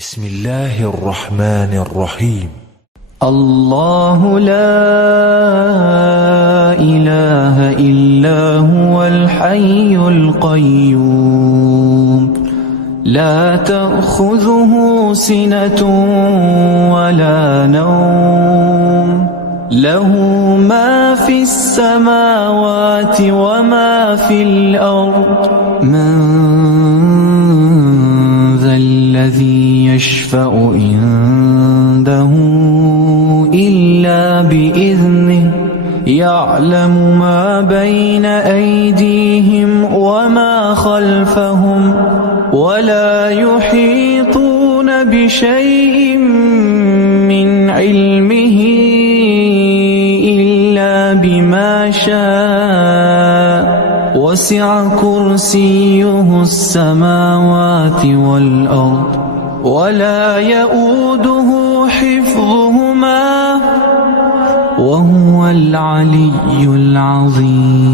بسم الله الرحمن الرحيم. الله لا إله إلا هو الحي القيوم لا تأخذه سنة ولا نوم له ما في السماوات وما في الأرض من ذا الذي يشفع عنده إلا بإذنه يعلم ما بين أيديهم وما خلفهم ولا يحيطون بشيء من علمه إلا بما شاء وسع كرسيه السماوات والأرض ولا يؤوده حفظهما وهو العلي العظيم.